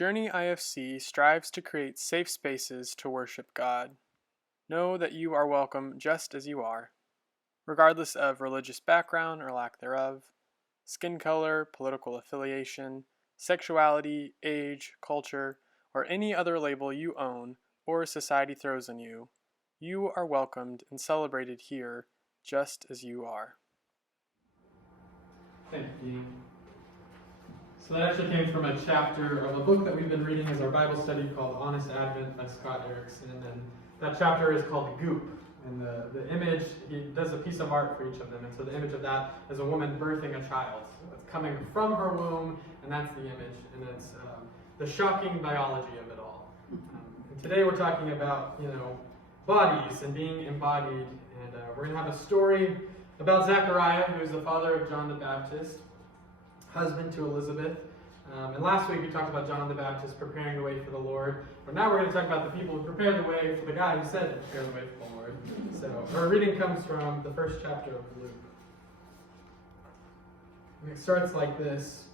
Journey IFC strives to create safe spaces to worship God. Know that you are welcome just as you are, regardless of religious background or lack thereof, skin color, political affiliation, sexuality, age, culture, or any other label you own or society throws on you. You are welcomed and celebrated here just as you are. Thank you. So that actually came from a chapter of a book that we've been reading as our Bible study called Honest Advent by Scott Erickson. And that chapter is called The Goop. And the image, he does a piece of art for each of them. And so the image of that is a woman birthing a child. So it's coming from her womb, and that's the image. And it's the shocking biology of it all. And today we're talking about, bodies and being embodied. And we're going to have a story about Zechariah, who is the father of John the Baptist, husband to Elizabeth. And last week we talked about John the Baptist preparing the way for the Lord. But now we're going to talk about the people who prepared the way for the guy who said to prepare the way for the Lord. So our reading comes from the first chapter of Luke. And it starts like this.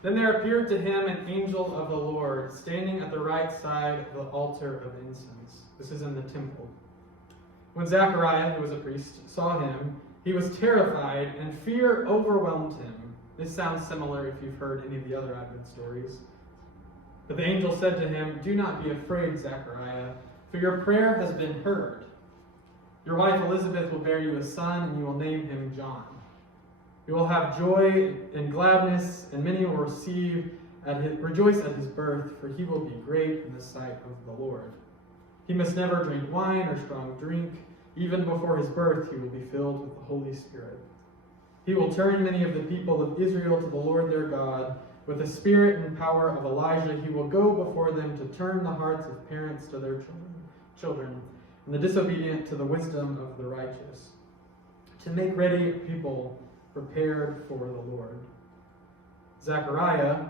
Then there appeared to him an angel of the Lord, standing at the right side of the altar of incense. This is in the temple. When Zechariah, who was a priest, saw him, he was terrified, and fear overwhelmed him. This sounds similar if you've heard any of the other Advent stories. But the angel said to him, "Do not be afraid, Zechariah, for your prayer has been heard. Your wife Elizabeth will bear you a son, and you will name him John. You will have joy and gladness, and many will rejoice at his birth, for he will be great in the sight of the Lord. He must never drink wine or strong drink. Even before his birth, he will be filled with the Holy Spirit. He will turn many of the people of Israel to the Lord their God. With the spirit and power of Elijah, he will go before them to turn the hearts of parents to their children, and the disobedient to the wisdom of the righteous, to make ready people prepared for the Lord." Zechariah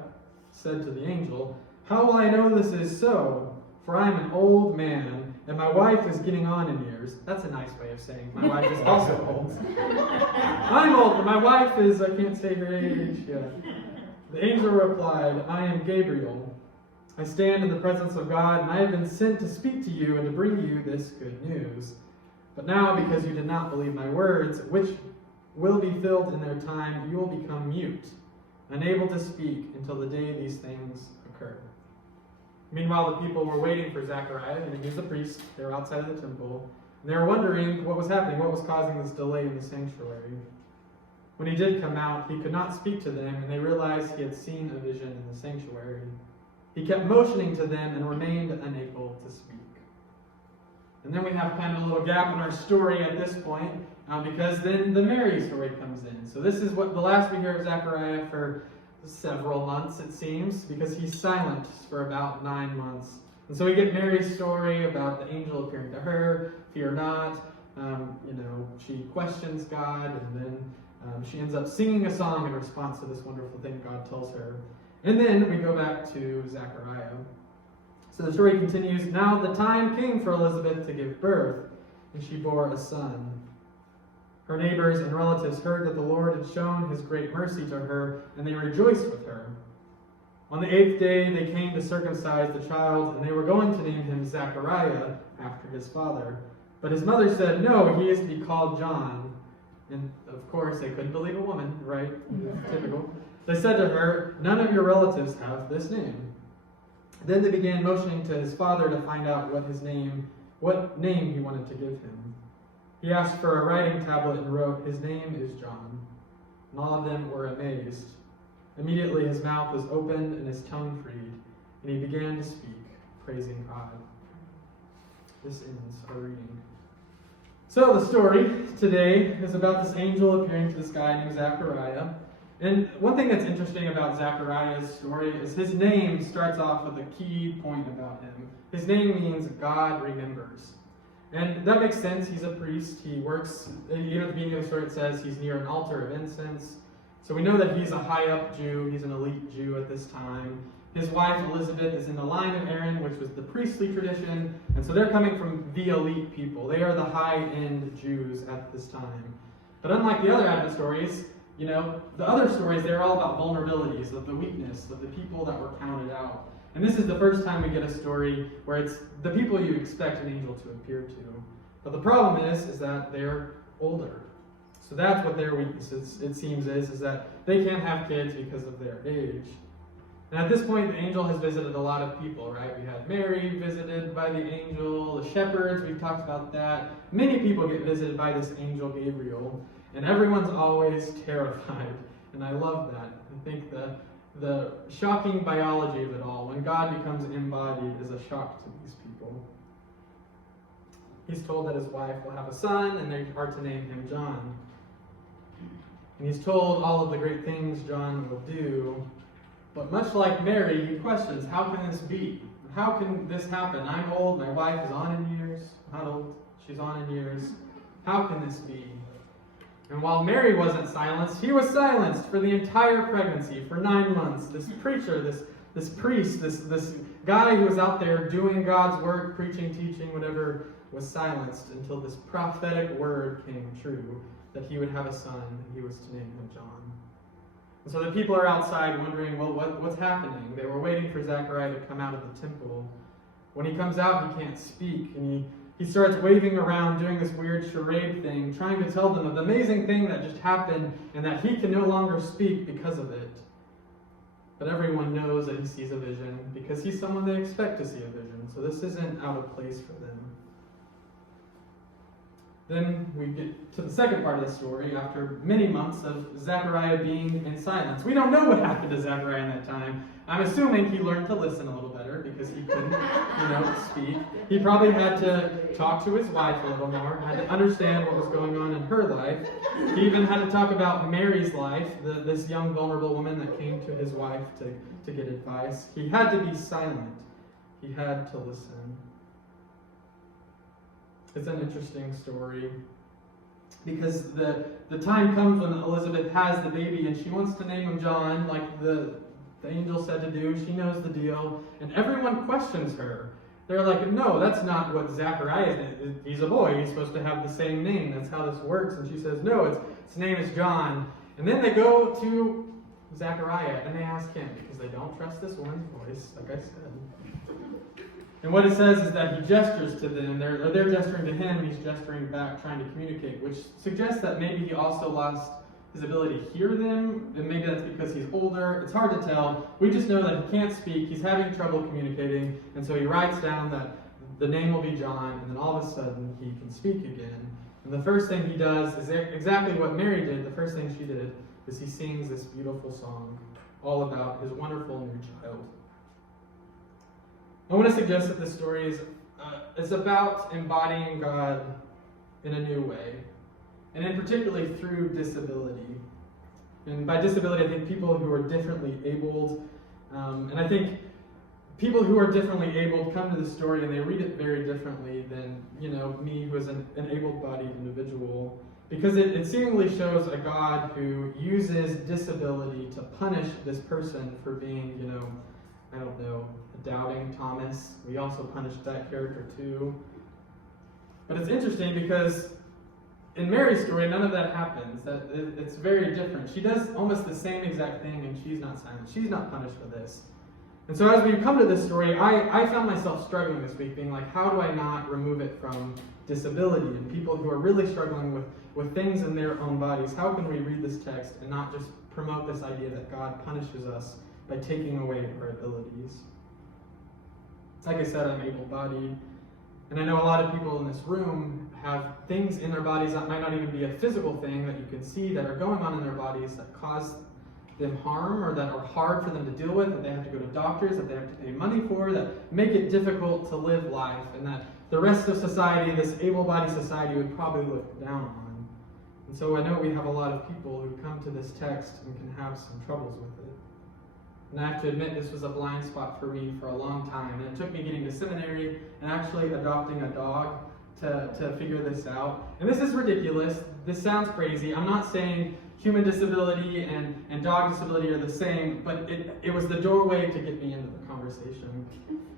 said to the angel, "How will I know this is so? For I am an old man, and my wife is getting on in years." That's a nice way of saying my wife is also old. I'm old, but my wife is, I can't say her age. Yeah. The angel replied, "I am Gabriel. I stand in the presence of God, and I have been sent to speak to you and to bring you this good news. But now, because you did not believe my words, which will be filled in their time, you will become mute, unable to speak until the day these things occur." Meanwhile, the people were waiting for Zechariah, and he was a priest. They were outside of the temple, and they were wondering what was happening, what was causing this delay in the sanctuary. When he did come out, he could not speak to them, and they realized he had seen a vision in the sanctuary. He kept motioning to them and remained unable to speak. And then we have kind of a little gap in our story at this point, because then the Mary story comes in. So this is what the last we hear of Zechariah for several months, it seems, because he's silent for about 9 months. And so we get Mary's story about the angel appearing to her, fear not. She questions God, and then she ends up singing a song in response to this wonderful thing God tells her. And then we go back to Zechariah. So the story continues. Now the time came for Elizabeth to give birth, and she bore a son. Her neighbors and relatives heard that the Lord had shown his great mercy to her, and they rejoiced with her. On the 8th day they came to circumcise the child, and they were going to name him Zechariah after his father. But his mother said, "No, he is to be called John." And of course they couldn't believe a woman, right? Typical. They said to her, "None of your relatives have this name." Then they began motioning to his father to find out what name he wanted to give him. He asked for a writing tablet and wrote, "His name is John." And all of them were amazed. Immediately his mouth was opened and his tongue freed, and he began to speak, praising God. This ends our reading. So the story today is about this angel appearing to this guy named Zechariah. And one thing that's interesting about Zechariah's story is his name starts off with a key point about him. His name means God remembers. And that makes sense. He's a priest. He works, at the beginning of the story it says he's near an altar of incense. So we know that he's a high-up Jew. He's an elite Jew at this time. His wife, Elizabeth, is in the line of Aaron, which was the priestly tradition. And so they're coming from the elite people. They are the high-end Jews at this time. But unlike the other Advent stories, the other stories, they're all about vulnerabilities, of the weakness, of the people that were counted out. And this is the first time we get a story where it's the people you expect an angel to appear to. But the problem is that they're older. So that's what their weakness is, it seems, is that they can't have kids because of their age. And at this point, the angel has visited a lot of people, right? We had Mary visited by the angel, the shepherds, we've talked about that. Many people get visited by this angel Gabriel, and everyone's always terrified. And I love that. I think the shocking biology of it all, when God becomes embodied, is a shock to these people. He's told that his wife will have a son, and they are to name him John. And he's told all of the great things John will do. But much like Mary, he questions, how can this be? How can this happen? I'm old, my wife is on in years. Not old, she's on in years. How can this be? And while Mary wasn't silenced, he was silenced for the entire pregnancy, for 9 months. This preacher, this priest, this guy who was out there doing God's work, preaching, teaching, whatever, was silenced until this prophetic word came true, that he would have a son, and he was to name him John. And so the people are outside wondering, well, what's happening? They were waiting for Zechariah to come out of the temple. When he comes out, he can't speak, and he starts waving around, doing this weird charade thing, trying to tell them of the amazing thing that just happened, and that he can no longer speak because of it. But everyone knows that he sees a vision, because he's someone they expect to see a vision, so this isn't out of place for them. Then we get to the second part of the story, after many months of Zechariah being in silence. We don't know what happened to Zechariah in that time. I'm assuming he learned to listen a little better because he couldn't, speak. He probably had to talk to his wife a little more, had to understand what was going on in her life. He even had to talk about Mary's life, this young vulnerable woman that came to his wife to get advice. He had to be silent. He had to listen. It's an interesting story because the time comes when Elizabeth has the baby and she wants to name him John, like the angel said to do. She knows the deal, and everyone questions her. They're like, no, that's not what Zechariah is. He's a boy. He's supposed to have the same name. That's how this works. And she says, no, its name is John. And then they go to Zechariah and they ask him because they don't trust this woman's voice, like I said. And what it says is that he gestures to them, they're gesturing to him, he's gesturing back, trying to communicate, which suggests that maybe he also lost his ability to hear them, and maybe that's because he's older. It's hard to tell. We just know that he can't speak, he's having trouble communicating, and so he writes down that the name will be John, and then all of a sudden he can speak again. And the first thing he does is exactly what Mary did. The first thing she did is he sings this beautiful song all about his wonderful new child. I want to suggest that this story is about embodying God in a new way, and in particularly through disability. And by disability, I think people who are differently abled, and I think people who are differently abled come to the story and they read it very differently than me, who is an able-bodied individual, because it seemingly shows a God who uses disability to punish this person for being, a doubting Thomas. We also punished that character too. But it's interesting because in Mary's story, none of that happens. It's very different. She does almost the same exact thing and she's not silent. She's not punished for this. And so as we come to this story, I found myself struggling this week, being like, how do I not remove it from disability and people who are really struggling with things in their own bodies? How can we read this text and not just promote this idea that God punishes us by taking away our abilities? Like I said, I'm able-bodied, and I know a lot of people in this room have things in their bodies that might not even be a physical thing that you can see that are going on in their bodies that cause them harm or that are hard for them to deal with, that they have to go to doctors, that they have to pay money for, that make it difficult to live life, and that the rest of society, this able-bodied society, would probably look down on. And so I know we have a lot of people who come to this text and can have some troubles with it. And I have to admit, this was a blind spot for me for a long time. And it took me getting to seminary and actually adopting a dog to figure this out. And this is ridiculous. This sounds crazy. I'm not saying human disability and dog disability are the same, but it was the doorway to get me into the conversation.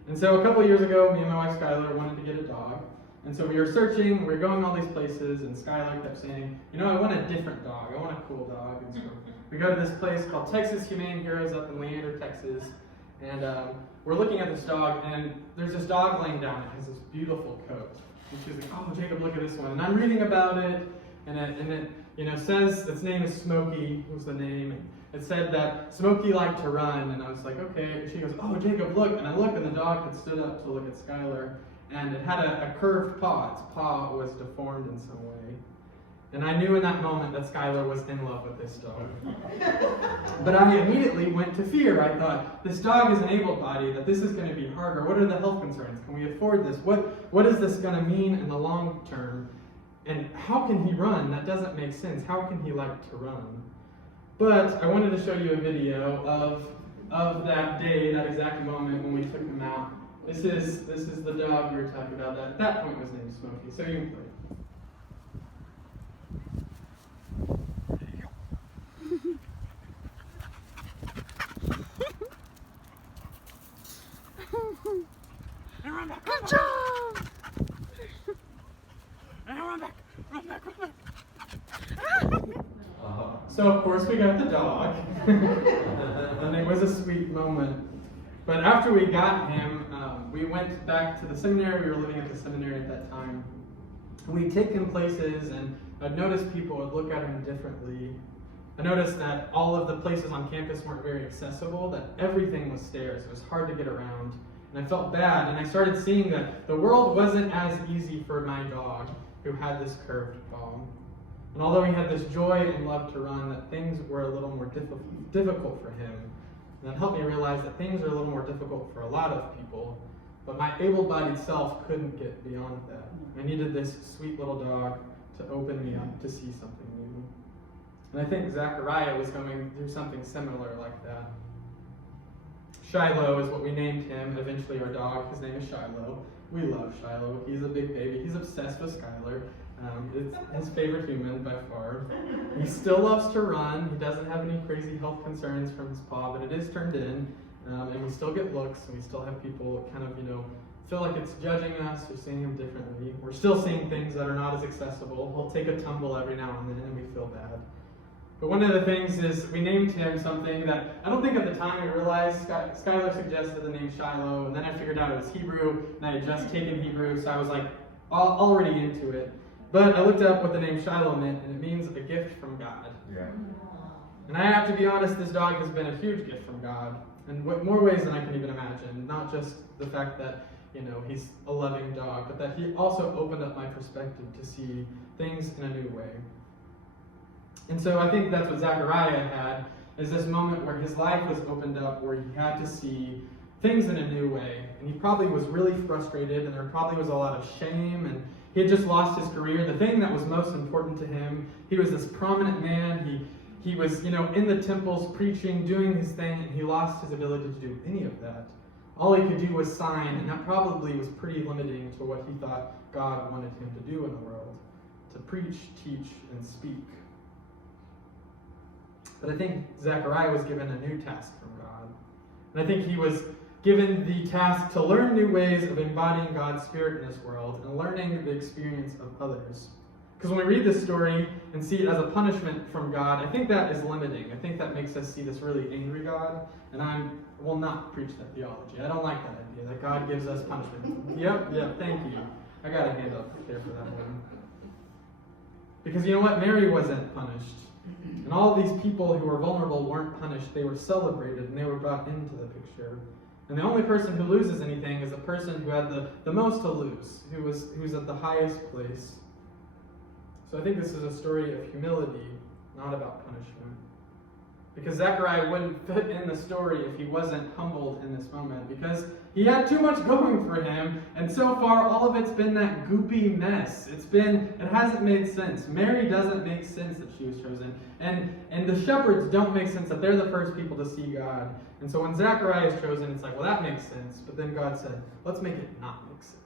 And so a couple years ago, me and my wife Skylar wanted to get a dog. And so we were searching, we were going all these places, and Skylar kept saying, I want a different dog. I want a cool dog. And so we go to this place called Texas Humane Heroes up in Leander, Texas. And we're looking at this dog, and there's this dog laying down. It has this beautiful coat. And she's like, oh, Jacob, look at this one. And I'm reading about it, and it says its name is Smokey, was the name. And it said that Smokey liked to run, and I was like, okay. And she goes, oh, Jacob, look. And I look, and the dog had stood up to look at Skylar, and it had a curved paw. Its paw was deformed in some way. And I knew in that moment that Skylar was in love with this dog. But I immediately went to fear. I thought, this dog is an able-bodied, that this is going to be harder. What are the health concerns? Can we afford this? What is this going to mean in the long term? And how can he run? That doesn't make sense. How can he like to run? But I wanted to show you a video of that day, that exact moment when we took him out. This is the dog we were talking about. That at that point was named Smokey. So you can play. And run back. Good job! And run back. So of course we got the dog, and it was a sweet moment. But after we got him, we went back to the seminary. We were living at the seminary at that time. We'd take him places, and I'd notice people would look at him differently. I noticed that all of the places on campus weren't very accessible, that everything was stairs. It was hard to get around. And I felt bad, and I started seeing that the world wasn't as easy for my dog who had this curved paw. And although he had this joy and love to run, that things were a little more difficult for him. And that helped me realize that things are a little more difficult for a lot of people, but my able-bodied self couldn't get beyond that. I needed this sweet little dog to open me up to see something new. And I think Zechariah was going through something similar like that. Shiloh is what we named him, and eventually our dog. His name is Shiloh. We love Shiloh. He's a big baby. He's obsessed with Skylar. It's his favorite human by far. He still loves to run. He doesn't have any crazy health concerns from his paw, but it is turned in. And we still get looks, and we still have people kind of, feel like it's judging us or seeing him differently. We're still seeing things that are not as accessible. We'll take a tumble every now and then, and we feel bad. But one of the things is we named him something that I don't think at the time we realized. Skylar suggested the name Shiloh, and then I figured out it was Hebrew, and I had just taken Hebrew, so I was like already into it. But I looked up what the name Shiloh meant, and it means a gift from God. Yeah. And I have to be honest, this dog has been a huge gift from God, in more ways than I can even imagine. Not just the fact that he's a loving dog, but that he also opened up my perspective to see things in a new way. And so I think that's what Zechariah had, is this moment where his life was opened up, where he had to see things in a new way. And he probably was really frustrated, and there probably was a lot of shame, and he had just lost his career. The thing that was most important to him, he was this prominent man. He was, in the temples preaching, doing his thing, and he lost his ability to do any of that. All he could do was sign, and that probably was pretty limiting to what he thought God wanted him to do in the world, to preach, teach, and speak. But I think Zechariah was given a new task from God. And I think he was given the task to learn new ways of embodying God's Spirit in this world and learning the experience of others. Because when we read this story and see it as a punishment from God, I think that is limiting. I think that makes us see this really angry God, and I will not preach that theology. I don't like that idea, that God gives us punishment. Yep, thank you. I got a hand up there for that one. Because you know what? Mary wasn't punished. And all of these people who were vulnerable weren't punished. They were celebrated, and they were brought into the picture. And the only person who loses anything is the person who had the most to lose, who's at the highest place. So I think this is a story of humility, not about punishment. Because Zechariah wouldn't fit in the story if he wasn't humbled in this moment, because he had too much going for him, and so far all of it's been that goopy mess. It hasn't made sense. Mary doesn't make sense that she was chosen, and the shepherds don't make sense that they're the first people to see God. And so when Zechariah is chosen, it's like, well, that makes sense. But then God said, let's make it not make sense.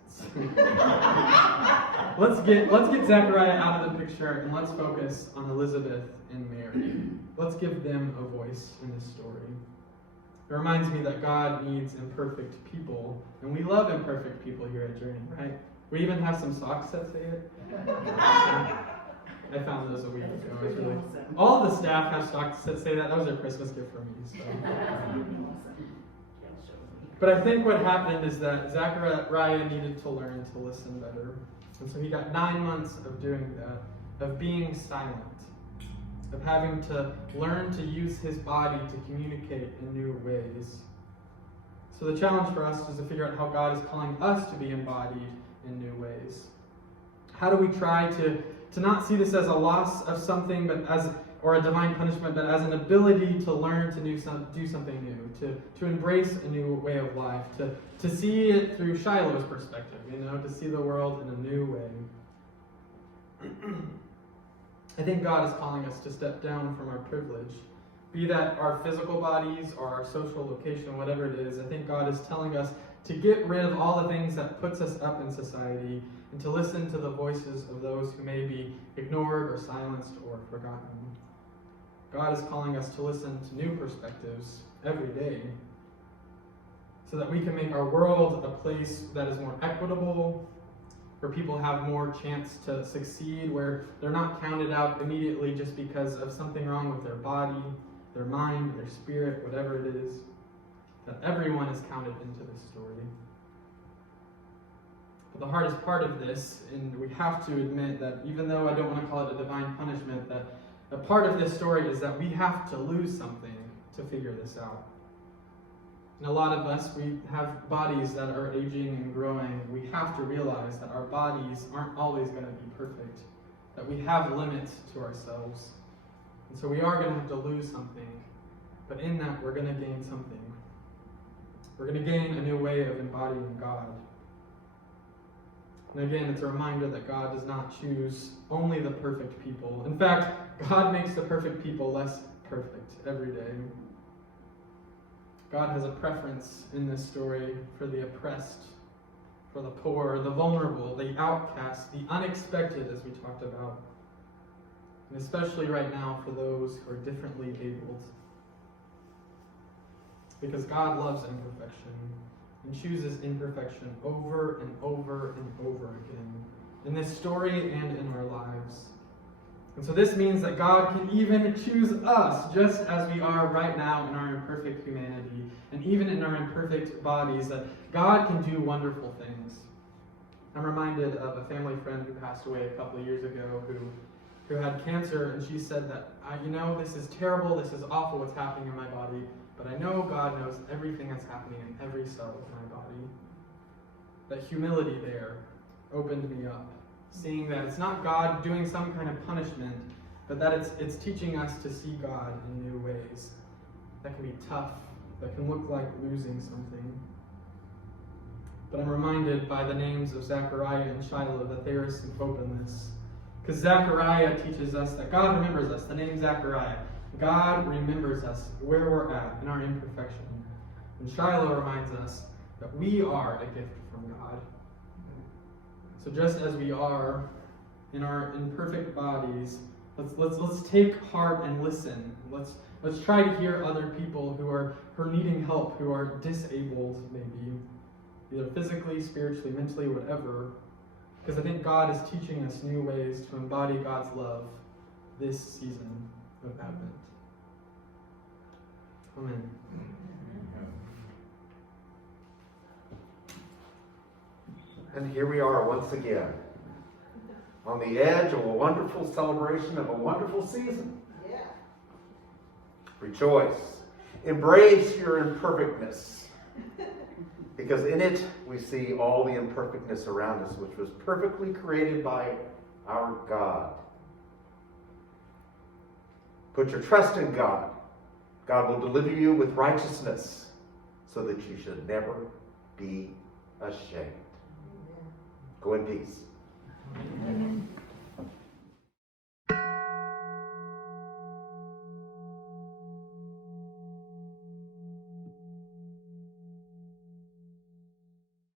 let's get Zechariah out of the picture, and let's focus on Elizabeth and Mary. Let's give them a voice in this story. It reminds me that God needs imperfect people, and we love imperfect people here at Journey, right? We even have some socks that say it. I found those a week ago. It was really awesome. All of the staff have socks that say that. That was their Christmas gift for me. So. But I think what happened is that Zechariah needed to learn to listen better. And so he got 9 months of doing that, of being silent, of having to learn to use his body to communicate in new ways. So the challenge for us is to figure out how God is calling us to be embodied in new ways. How do we try to not see this as a loss of something, or a divine punishment, but as an ability to learn to do something new, to embrace a new way of life, to see it through Shiloh's perspective, to see the world in a new way. I think God is calling us to step down from our privilege, be that our physical bodies or our social location, whatever it is. I think God is telling us to get rid of all the things that puts us up in society and to listen to the voices of those who may be ignored or silenced or forgotten. God is calling us to listen to new perspectives every day so that we can make our world a place that is more equitable, where people have more chance to succeed, where they're not counted out immediately just because of something wrong with their body, their mind, their spirit, whatever it is, that everyone is counted into this story. But the hardest part of this, and we have to admit that even though I don't want to call it a divine punishment, that a part of this story is that we have to lose something to figure this out. And a lot of us, we have bodies that are aging and growing. We have to realize that our bodies aren't always going to be perfect, that we have limits to ourselves. And so we are going to have to lose something, but in that we're going to gain something. We're going to gain a new way of embodying God. And again, it's a reminder that God does not choose only the perfect people. In fact, God makes the perfect people less perfect every day. God has a preference in this story for the oppressed, for the poor, the vulnerable, the outcast, the unexpected, as we talked about. And especially right now for those who are differently abled. Because God loves imperfection and chooses imperfection over and over and over again in this story and in our lives. And so this means that God can even choose us just as we are right now in our imperfect humanity and even in our imperfect bodies, that God can do wonderful things. I'm reminded of a family friend who passed away a couple of years ago who had cancer, and she said that, this is terrible, this is awful what's happening in my body, but I know God knows everything that's happening in every cell of my body. That humility there opened me up, seeing that it's not God doing some kind of punishment, but that it's teaching us to see God in new ways. That can be tough, that can look like losing something. But I'm reminded by the names of Zechariah and Shiloh that there is some hope in this. Because Zechariah teaches us that God remembers us, the name Zechariah. God remembers us where we're at in our imperfection. And Shiloh reminds us that we are a gift from God. So just as we are in our imperfect bodies, let's take heart and listen. Let's try to hear other people who are needing help, who are disabled maybe, either physically, spiritually, mentally, whatever. Because I think God is teaching us new ways to embody God's love this season of Advent. Amen. And here we are once again, on the edge of a wonderful celebration of a wonderful season. Yeah. Rejoice. Embrace your imperfectness. Because in it, we see all the imperfectness around us, which was perfectly created by our God. Put your trust in God. God will deliver you with righteousness so that you should never be ashamed. Go in peace.